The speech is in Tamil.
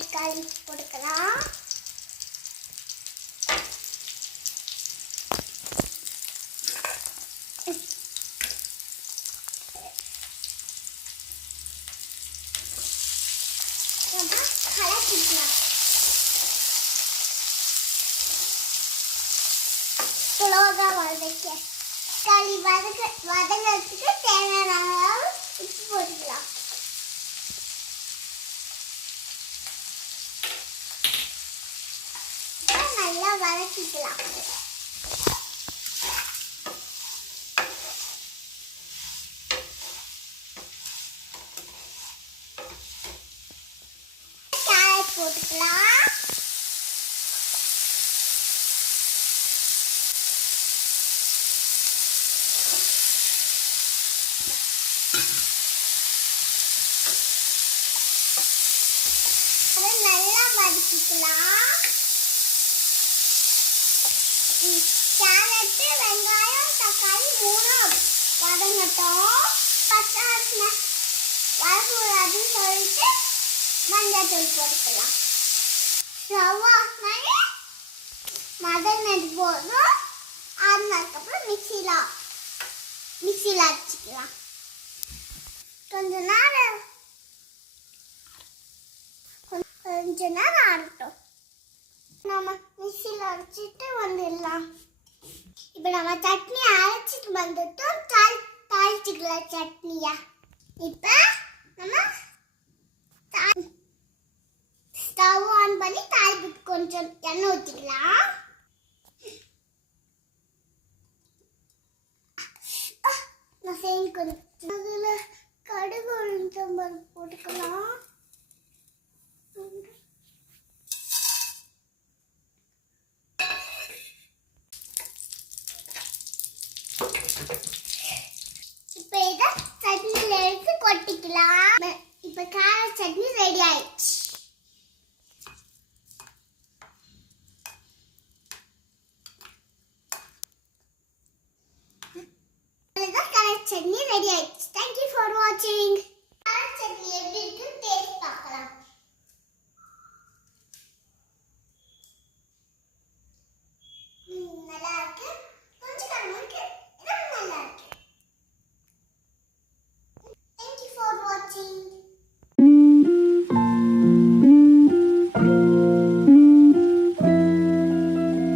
தக்காளி போட்டுக்கலாம். கலக்கிக்கலாம். புலோகா வதக்க தக்காளி வதங்கிறதுக்கு தேவையான அளவு உப்பு போட்டுக்கலாம். நல்லா வதக்கிக்கலாம். கேரட் போட்டுக்கலாம். நல்லா வதக்கிக்கலாம். கேரட் வெங்காயம் தக்காளி மூணும் வதங்கட்டும். வரக்கூடாதுன்னு சொல்லிட்டு மஞ்சள் தூள் போட்டுக்கலாம். ரவா மதனது போதும். அதுக்கப்புறம் மிக்சியில் அடிச்சுக்கலாம். கொஞ்ச நேரம் ஆகட்டும். நம்ம மிக்சியில் அரைச்சிட்டு வந்துடலாம். இப்போ நம்ம சட்னி அரைச்சிட்டு வந்துட்டோம். தாளிச்சுக்கலாம் சட்னியா. இப்போ நம்ம ஸ்டவ் ஆன் பண்ணி தாளிப்புக்கு கொஞ்சம் எண்ணெய் ஊற்றிக்கலாம். கொஞ்சம் அதில் கடுகு உளுந்தம் பருப்பு போட்டுக்கலாம். இப்போ இதை சட்னியில் எடுத்து கொட்டிக்கலாம். இப்போ கார சட்னி ரெடி ஆயிடுச்சு.